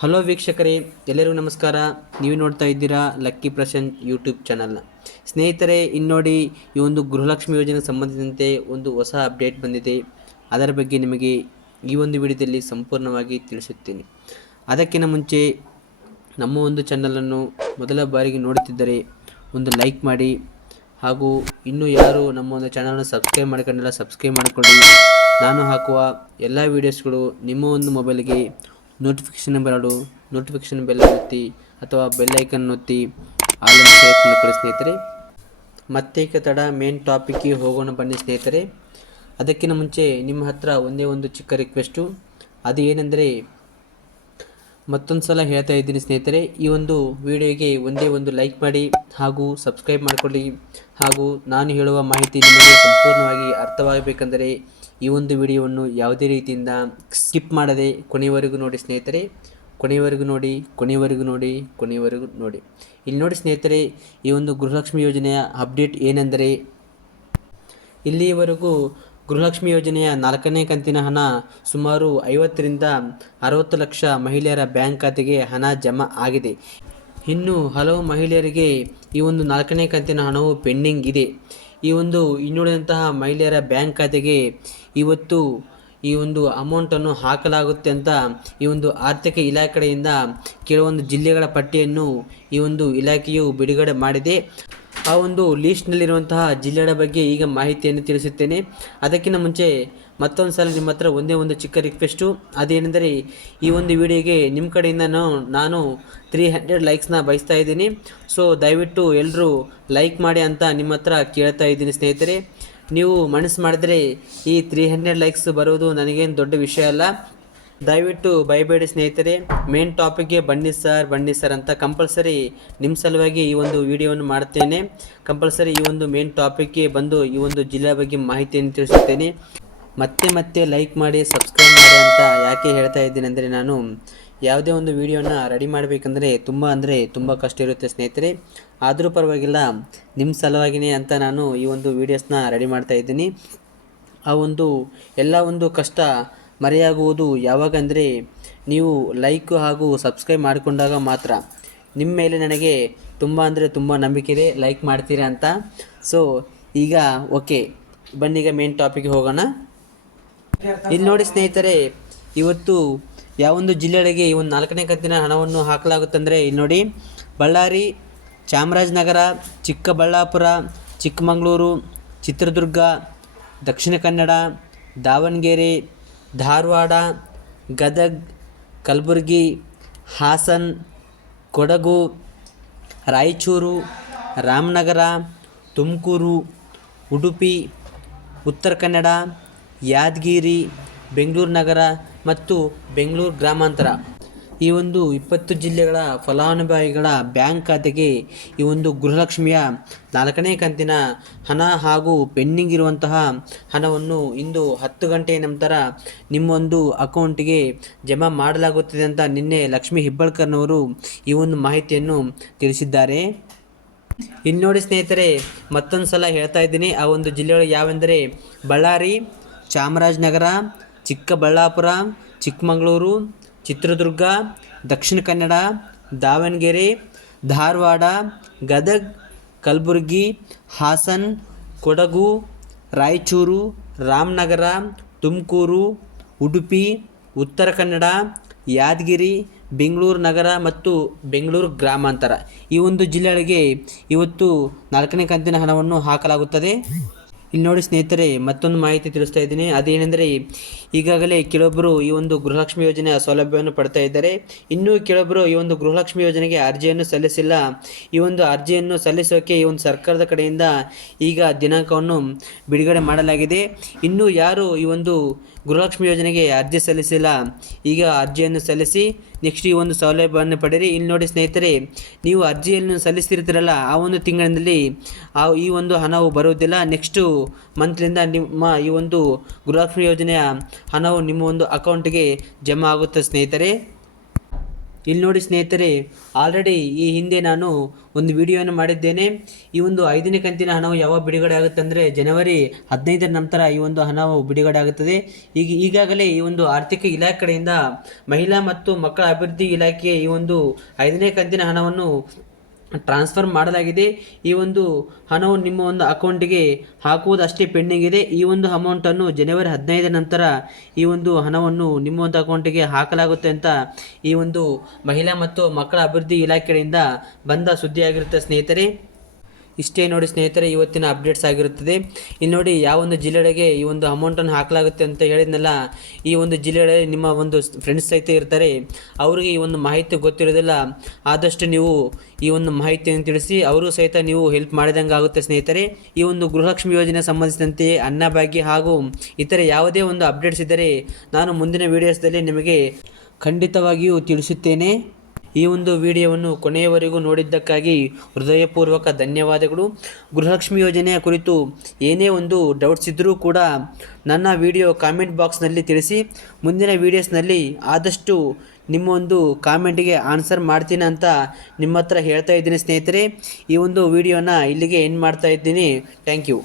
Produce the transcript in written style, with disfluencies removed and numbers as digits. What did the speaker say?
Hello ವೀಕ್ಷಕರೇ, ಎಲ್ಲರಿಗೂ ನಮಸ್ಕಾರ. ನೀವು ನೋಡ್ತಾ ಇದ್ದೀರಾ ಲಕ್ಕಿ ಪ್ರಶಾಂತ್ ಯೂಟ್ಯೂಬ್ ಚಾನಲ್ನ. ಸ್ನೇಹಿತರೆ, ಇನ್ನೋಡಿ ಈ ಒಂದು ಗೃಹಲಕ್ಷ್ಮಿ ಯೋಜನೆಗೆ ಸಂಬಂಧಿಸಿದಂತೆ ಒಂದು ಹೊಸ ಅಪ್ಡೇಟ್ ಬಂದಿದೆ. ಅದರ ಬಗ್ಗೆ ನಿಮಗೆ ಈ ಒಂದು ವಿಡಿಯೋದಲ್ಲಿ ಸಂಪೂರ್ಣವಾಗಿ ತಿಳಿಸುತ್ತೇನೆ. ಅದಕ್ಕಿಂತ ಮುಂಚೆ ನಮ್ಮ ಒಂದು ಚಾನಲನ್ನು ಮೊದಲ ಬಾರಿಗೆ ನೋಡುತ್ತಿದ್ದರೆ ಒಂದು ಲೈಕ್ ಮಾಡಿ, ಹಾಗೂ ಇನ್ನೂ ಯಾರು ನಮ್ಮ ಒಂದು ಚಾನಲ್ನ ಸಬ್ಸ್ಕ್ರೈಬ್ ಮಾಡ್ಕೊಂಡಿಲ್ಲ ಸಬ್ಸ್ಕ್ರೈಬ್ ಮಾಡಿಕೊಳ್ಳಿ. ನಾನು ಹಾಕುವ ಎಲ್ಲ ವೀಡಿಯೋಸ್ಗಳು ನಿಮ್ಮ ಒಂದು ಮೊಬೈಲ್ಗೆ ನೋಟಿಫಿಕೇಷನ್ ಬೆಲ್ ಒತ್ತಿ ಅಥವಾ ಬೆಲ್ ಐಕನ್ ಒತ್ತಿ ಆಲ್ ಅಂತ ಸೆಲೆಕ್ಟ್ ಮಾಡ್ಕೊಳ್ಳಿ ಸ್ನೇಹಿತರೆ. ಮತ್ತೆ ತಡ ಮೇನ್ ಟಾಪಿಕ್ಗೆ ಹೋಗೋಣ ಬನ್ನಿ ಸ್ನೇಹಿತರೆ. ಅದಕ್ಕಿಂತ ಮುಂಚೆ ನಿಮ್ಮ ಹತ್ರ ಒಂದೇ ಒಂದು ಚಿಕ್ಕ ರಿಕ್ವೆಸ್ಟು, ಅದು ಏನೆಂದರೆ ಮತ್ತೊಂದು ಸಲ ಹೇಳ್ತಾ ಇದ್ದೀನಿ ಸ್ನೇಹಿತರೆ, ಈ ಒಂದು ವಿಡಿಯೋಗೆ ಒಂದೇ ಒಂದು ಲೈಕ್ ಮಾಡಿ ಹಾಗೂ ಸಬ್ಸ್ಕ್ರೈಬ್ ಮಾಡಿಕೊಳ್ಳಿ. ಹಾಗೂ ನಾನು ಹೇಳುವ ಮಾಹಿತಿ ನಿಮಗೆ ಸಂಪೂರ್ಣವಾಗಿ ಅರ್ಥವಾಗಬೇಕೆಂದರೆ ಈ ಒಂದು ವಿಡಿಯೋವನ್ನು ಯಾವುದೇ ರೀತಿಯಿಂದ ಸ್ಕಿಪ್ ಮಾಡದೆ ಕೊನೆಯವರೆಗೂ ನೋಡಿ ಸ್ನೇಹಿತರೆ. ಕೊನೆಯವರೆಗೂ ನೋಡಿ. ಇಲ್ಲಿ ನೋಡಿ ಸ್ನೇಹಿತರೆ, ಈ ಒಂದು ಗೃಹಲಕ್ಷ್ಮಿ ಯೋಜನೆಯ ಅಪ್ಡೇಟ್ ಏನೆಂದರೆ, ಇಲ್ಲಿಯವರೆಗೂ ಗೃಹಲಕ್ಷ್ಮಿ ಯೋಜನೆಯ 4ನೇ ಕಂತಿನ ಹಣ ಸುಮಾರು 50ರಿಂದ 60 ಲಕ್ಷ ಮಹಿಳೆಯರ ಬ್ಯಾಂಕ್ ಖಾತೆಗೆ ಹಣ ಜಮಾ ಆಗಿದೆ. ಇನ್ನು ಹಲವು ಮಹಿಳೆಯರಿಗೆ ಈ ಒಂದು 4ನೇ ಕಂತಿನ ಹಣವು ಪೆಂಡಿಂಗ್ ಇದೆ. ಈ ಒಂದು ಇನ್ನುಳಿದಂತಹ ಮಹಿಳೆಯರ ಬ್ಯಾಂಕ್ ಖಾತೆಗೆ ಇವತ್ತು ಈ ಒಂದು ಅಮೌಂಟನ್ನು ಹಾಕಲಾಗುತ್ತೆ ಅಂತ ಈ ಒಂದು ಆರ್ಥಿಕ ಇಲಾಖೆ ಕಡೆಯಿಂದ ಕೆಲವೊಂದು ಜಿಲ್ಲೆಗಳ ಪಟ್ಟಿಯನ್ನು ಈ ಒಂದು ಇಲಾಖೆಯು ಬಿಡುಗಡೆ ಮಾಡಿದೆ. ಆ ಒಂದು ಲೀಸ್ಟ್ನಲ್ಲಿರುವಂತಹ ಜಿಲ್ಲೆಗಳ ಬಗ್ಗೆ ಈಗ ಮಾಹಿತಿಯನ್ನು ತಿಳಿಸುತ್ತೇನೆ. ಅದಕ್ಕಿಂತ ಮುಂಚೆ ಮತ್ತೊಂದು ಸಲ ನಿಮ್ಮ ಹತ್ರ ಒಂದೇ ಒಂದು ಚಿಕ್ಕ ರಿಕ್ವೆಸ್ಟು, ಅದೇನೆಂದರೆ ಈ ಒಂದು ವಿಡಿಯೋಗೆ ನಿಮ್ಮ ಕಡೆಯಿಂದ ನಾನು 300 ಲೈಕ್ಸ್ನ ಬಯಸ್ತಾ ಇದ್ದೀನಿ. ಸೊ ದಯವಿಟ್ಟು ಎಲ್ಲರೂ ಲೈಕ್ ಮಾಡಿ ಅಂತ ನಿಮ್ಮ ಹತ್ರ ಕೇಳ್ತಾ ಇದ್ದೀನಿ ಸ್ನೇಹಿತರೆ. ನೀವು ಮನಸ್ಸು ಮಾಡಿದರೆ ಈ 300 ಲೈಕ್ಸ್ ಬರುವುದು ನನಗೇನು ದೊಡ್ಡ ವಿಷಯ ಅಲ್ಲ. ದಯವಿಟ್ಟು ಬಯಬೇಡಿ ಸ್ನೇಹಿತರೆ. ಮೇನ್ ಟಾಪಿಕ್ಗೆ ಬನ್ನಿ ಸರ್ ಅಂತ ಕಂಪಲ್ಸರಿ ನಿಮ್ಮ ಸಲುವಾಗಿ ಈ ಒಂದು ವಿಡಿಯೋವನ್ನು ಮಾಡ್ತೇನೆ. ಕಂಪಲ್ಸರಿ ಈ ಒಂದು ಮೇನ್ ಟಾಪಿಕ್ಗೆ ಬಂದು ಈ ಒಂದು ಜಿಲ್ಲೆ ಬಗ್ಗೆ ಮಾಹಿತಿಯನ್ನು ತಿಳಿಸುತ್ತೇನೆ. ಮತ್ತೆ ಲೈಕ್ ಮಾಡಿ ಸಬ್ಸ್ಕ್ರೈಬ್ ಮಾಡಿ ಅಂತ ಯಾಕೆ ಹೇಳ್ತಾ ಇದ್ದೀನಿ ಅಂದರೆ, ನಾನು ಯಾವುದೇ ಒಂದು ವಿಡಿಯೋನ ರೆಡಿ ಮಾಡಬೇಕಂದ್ರೆ ತುಂಬ ಕಷ್ಟ ಇರುತ್ತೆ ಸ್ನೇಹಿತರೆ. ಆದರೂ ಪರವಾಗಿಲ್ಲ, ನಿಮ್ಮ ಸಲುವಾಗಿಯೇ ಅಂತ ನಾನು ಈ ಒಂದು ವೀಡಿಯೋಸ್ನ ರೆಡಿ ಮಾಡ್ತಾ ಇದ್ದೀನಿ. ಆ ಒಂದು ಎಲ್ಲ ಒಂದು ಕಷ್ಟ ಮರೆಯಾಗುವುದು ಯಾವಾಗಂದರೆ ನೀವು ಲೈಕ್ ಹಾಗೂ ಸಬ್ಸ್ಕ್ರೈಬ್ ಮಾಡಿಕೊಂಡಾಗ ಮಾತ್ರ. ನಿಮ್ಮ ಮೇಲೆ ನನಗೆ ತುಂಬ ನಂಬಿಕೆ ಇದೆ, ಲೈಕ್ ಮಾಡ್ತೀರಾ ಅಂತ. ಸೊ ಈಗ ಓಕೆ, ಬನ್ನೀಗ ಮೇನ್ ಟಾಪಿಕ್ಗೆ ಹೋಗೋಣ. ಇಲ್ಲಿ ನೋಡಿ ಸ್ನೇಹಿತರೆ, ಇವತ್ತು ಯಾವೊಂದು ಜಿಲ್ಲೆಗಳಿಗೆ ಈ ಒಂದು 4ನೇ ಕಂತಿನ ಹಣವನ್ನು ಹಾಕಲಾಗುತ್ತಂದರೆ, ಇಲ್ಲಿ ನೋಡಿ, ಬಳ್ಳಾರಿ, ಚಾಮರಾಜನಗರ, ಚಿಕ್ಕಬಳ್ಳಾಪುರ, ಚಿಕ್ಕಮಗಳೂರು, ಚಿತ್ರದುರ್ಗ, ದಕ್ಷಿಣ ಕನ್ನಡ, ದಾವಣಗೆರೆ, ಧಾರವಾಡ, ಗದಗ, ಕಲಬುರಗಿ, ಹಾಸನ, ಕೊಡಗು, ರಾಯಚೂರು, ರಾಮನಗರ, ತುಮಕೂರು, ಉಡುಪಿ, ಉತ್ತರ ಕನ್ನಡ, ಯಾದಗಿರಿ, ಬೆಂಗಳೂರು ನಗರ ಮತ್ತು ಬೆಂಗಳೂರು ಗ್ರಾಮಾಂತರ ಈ ಒಂದು 20 ಜಿಲ್ಲೆಗಳ ಫಲಾನುಭವಿಗಳ ಬ್ಯಾಂಕ್ ಖಾತೆಗೆ ಈ ಒಂದು ಗೃಹಲಕ್ಷ್ಮಿಯ 4ನೇ ಕಂತಿನ ಹಣ ಹಾಗೂ ಪೆಂಡಿಂಗ್ ಇರುವಂತಹ ಹಣವನ್ನು ಇಂದು 10 ಗಂಟೆಯ ನಂತರ ನಿಮ್ಮೊಂದು ಅಕೌಂಟಿಗೆ ಜಮಾ ಮಾಡಲಾಗುತ್ತದೆ ಅಂತ ನಿನ್ನೆ ಲಕ್ಷ್ಮೀ ಹೆಬ್ಬಾಳ್ಕರ್ನವರು ಈ ಒಂದು ಮಾಹಿತಿಯನ್ನು ತಿಳಿಸಿದ್ದಾರೆ. ಇಲ್ಲಿ ನೋಡಿ ಸ್ನೇಹಿತರೆ, ಮತ್ತೊಂದು ಸಲ ಹೇಳ್ತಾ ಇದ್ದೀನಿ, ಆ ಒಂದು ಜಿಲ್ಲೆಗಳು ಯಾವೆಂದರೆ ಬಳ್ಳಾರಿ, ಚಾಮರಾಜನಗರ, ಚಿಕ್ಕಬಳ್ಳಾಪುರ, ಚಿಕ್ಕಮಗಳೂರು, ಚಿತ್ರದುರ್ಗ, ದಕ್ಷಿಣ ಕನ್ನಡ, ದಾವಣಗೆರೆ, ಧಾರವಾಡ, ಗದಗ, ಕಲಬುರಗಿ, ಹಾಸನ, ಕೊಡಗು, ರಾಯಚೂರು, ರಾಮನಗರ, ತುಮಕೂರು, ಉಡುಪಿ, ಉತ್ತರ ಕನ್ನಡ, ಯಾದಗಿರಿ, ಬೆಂಗಳೂರು ನಗರ ಮತ್ತು ಬೆಂಗಳೂರು ಗ್ರಾಮಾಂತರ ಈ ಒಂದು ಜಿಲ್ಲೆಗಳಿಗೆ ಇವತ್ತು 4ನೇ ಕಂತಿನ ಹಣವನ್ನು ಹಾಕಲಾಗುತ್ತದೆ. ಇಲ್ಲಿ ನೋಡಿ ಸ್ನೇಹಿತರೆ, ಮತ್ತೊಂದು ಮಾಹಿತಿ ತಿಳಿಸ್ತಾ ಇದ್ದೀನಿ. ಅದೇನೆಂದರೆ, ಈಗಾಗಲೇ ಕೆಲವೊಬ್ಬರು ಈ ಒಂದು ಗೃಹಲಕ್ಷ್ಮಿ ಯೋಜನೆಯ ಸೌಲಭ್ಯವನ್ನು ಪಡ್ತಾ ಇದ್ದಾರೆ. ಇನ್ನೂ ಕೆಲವೊಬ್ಬರು ಈ ಒಂದು ಗೃಹಲಕ್ಷ್ಮಿ ಯೋಜನೆಗೆ ಅರ್ಜಿಯನ್ನು ಸಲ್ಲಿಸಿಲ್ಲ. ಈ ಒಂದು ಅರ್ಜಿಯನ್ನು ಸಲ್ಲಿಸೋಕೆ ಈ ಒಂದು ಸರ್ಕಾರದ ಕಡೆಯಿಂದ ಈಗ ದಿನಾಂಕವನ್ನು ಬಿಡುಗಡೆ ಮಾಡಲಾಗಿದೆ. ಇನ್ನೂ ಯಾರು ಈ ಒಂದು ಗೃಹಲಕ್ಷ್ಮಿ ಯೋಜನೆಗೆ ಅರ್ಜಿ ಸಲ್ಲಿಸಿಲ್ಲ, ಈಗ ಅರ್ಜಿಯನ್ನು ಸಲ್ಲಿಸಿ ನೆಕ್ಸ್ಟ್ ಈ ಒಂದು ಸೌಲಭ್ಯವನ್ನು ಪಡೆಯಿರಿ. ಇಲ್ಲಿ ನೋಡಿ ಸ್ನೇಹಿತರೆ, ನೀವು ಅರ್ಜಿಯನ್ನು ಸಲ್ಲಿಸ್ತಿರ್ತೀರಲ್ಲ, ಆ ಒಂದು ತಿಂಗಳಿನಲ್ಲಿ ಈ ಒಂದು ಹಣವು ಬರುವುದಿಲ್ಲ. ನೆಕ್ಸ್ಟು ಮಂತ್ಲಿಂದ ನಿಮ್ಮ ಈ ಒಂದು ಗೃಹಲಕ್ಷ್ಮಿ ಯೋಜನೆಯ ಹಣವು ನಿಮ್ಮ ಒಂದು ಅಕೌಂಟಿಗೆ ಜಮಾ ಆಗುತ್ತೆ ಸ್ನೇಹಿತರೆ. ಇಲ್ಲಿ ನೋಡಿ ಸ್ನೇಹಿತರೆ, ಆಲ್ರೆಡಿ ಈ ಹಿಂದೆ ನಾನು ಒಂದು ವಿಡಿಯೋವನ್ನು ಮಾಡಿದ್ದೇನೆ. ಈ ಒಂದು 5ನೇ ಕಂತಿನ ಹಣವು ಯಾವಾಗ ಬಿಡುಗಡೆ ಆಗುತ್ತೆ ಅಂದರೆ ಜನವರಿ 15ರ ನಂತರ ಈ ಒಂದು ಹಣವು ಬಿಡುಗಡೆ ಆಗುತ್ತದೆ. ಈಗಾಗಲೇ ಈ ಒಂದು ಆರ್ಥಿಕ ಇಲಾಖೆ ಕಡೆಯಿಂದ ಮಹಿಳಾ ಮತ್ತು ಮಕ್ಕಳ ಅಭಿವೃದ್ಧಿ ಇಲಾಖೆಗೆ ಈ ಒಂದು 5ನೇ ಕಂತಿನ ಹಣವನ್ನು ಟ್ರಾನ್ಸ್ಫರ್ ಮಾಡಲಾಗಿದೆ. ಈ ಒಂದು ಹಣವು ನಿಮ್ಮ ಒಂದು ಅಕೌಂಟಿಗೆ ಹಾಕುವುದು ಅಷ್ಟೇ ಪೆಂಡಿಂಗ್ ಇದೆ. ಈ ಒಂದು ಅಮೌಂಟನ್ನು ಜನವರಿ 15ರ ನಂತರ ಈ ಒಂದು ಹಣವನ್ನು ನಿಮ್ಮ ಒಂದು ಅಕೌಂಟಿಗೆ ಹಾಕಲಾಗುತ್ತೆ ಅಂತ ಈ ಒಂದು ಮಹಿಳಾ ಮತ್ತು ಮಕ್ಕಳ ಅಭಿವೃದ್ಧಿ ಇಲಾಖೆಯಿಂದ ಬಂದ ಸುದ್ದಿಯಾಗಿರುತ್ತೆ ಸ್ನೇಹಿತರೆ. ಇಷ್ಟೇ ನೋಡಿ ಸ್ನೇಹಿತರೆ, ಇವತ್ತಿನ ಅಪ್ಡೇಟ್ಸ್ ಆಗಿರುತ್ತದೆ. ಇಲ್ಲಿ ನೋಡಿ, ಯಾವ ಒಂದು ಜಿಲ್ಲೆಗಳಿಗೆ ಈ ಒಂದು ಅಮೌಂಟನ್ನು ಹಾಕಲಾಗುತ್ತೆ ಅಂತ ಹೇಳಿದ್ನಲ್ಲ, ಈ ಒಂದು ಜಿಲ್ಲೆಗಳಲ್ಲಿ ನಿಮ್ಮ ಒಂದು ಫ್ರೆಂಡ್ಸ್ ಸಹಿತ ಇರ್ತಾರೆ, ಅವರಿಗೆ ಈ ಒಂದು ಮಾಹಿತಿ ಗೊತ್ತಿರೋದಿಲ್ಲ. ಆದಷ್ಟು ನೀವು ಈ ಒಂದು ಮಾಹಿತಿಯನ್ನು ತಿಳಿಸಿ ಅವರು ಸಹಿತ ನೀವು ಹೆಲ್ಪ್ ಮಾಡಿದಂಗೆ ಆಗುತ್ತೆ ಸ್ನೇಹಿತರೆ. ಈ ಒಂದು ಗೃಹಲಕ್ಷ್ಮಿ ಯೋಜನೆ ಸಂಬಂಧಿಸಿದಂತೆ ಅನ್ನಭಾಗ್ಯ ಹಾಗೂ ಇತರೆ ಯಾವುದೇ ಒಂದು ಅಪ್ಡೇಟ್ಸ್ ಇದ್ದರೆ ನಾನು ಮುಂದಿನ ವೀಡಿಯೋಸ್ದಲ್ಲಿ ನಿಮಗೆ ಖಂಡಿತವಾಗಿಯೂ ತಿಳಿಸುತ್ತೇನೆ. ಈ ಒಂದು ವಿಡಿಯೋವನ್ನು ಕೊನೆಯವರೆಗೂ ನೋಡಿದ್ದಕ್ಕಾಗಿ ಹೃದಯಪೂರ್ವಕ ಧನ್ಯವಾದಗಳು. ಗೃಹಲಕ್ಷ್ಮಿ ಯೋಜನೆಯ ಕುರಿತು ಏನೇ ಒಂದು ಡೌಟ್ಸ್ ಇದ್ದರೂ ಕೂಡ ನನ್ನ ವಿಡಿಯೋ ಕಾಮೆಂಟ್ ಬಾಕ್ಸ್ನಲ್ಲಿ ತಿಳಿಸಿ. ಮುಂದಿನ ವೀಡಿಯೋಸ್ನಲ್ಲಿ ಆದಷ್ಟು ನಿಮ್ಮ ಒಂದು ಕಾಮೆಂಟಿಗೆ ಆನ್ಸರ್ ಮಾಡ್ತೀನಿ ಅಂತ ನಿಮ್ಮ ಹತ್ರ ಹೇಳ್ತಾ ಇದ್ದೀನಿ ಸ್ನೇಹಿತರೆ. ಈ ಒಂದು ವಿಡಿಯೋನ ಇಲ್ಲಿಗೆ ಎಂಡ್ ಮಾಡ್ತಾ ಇದ್ದೀನಿ. Thank you.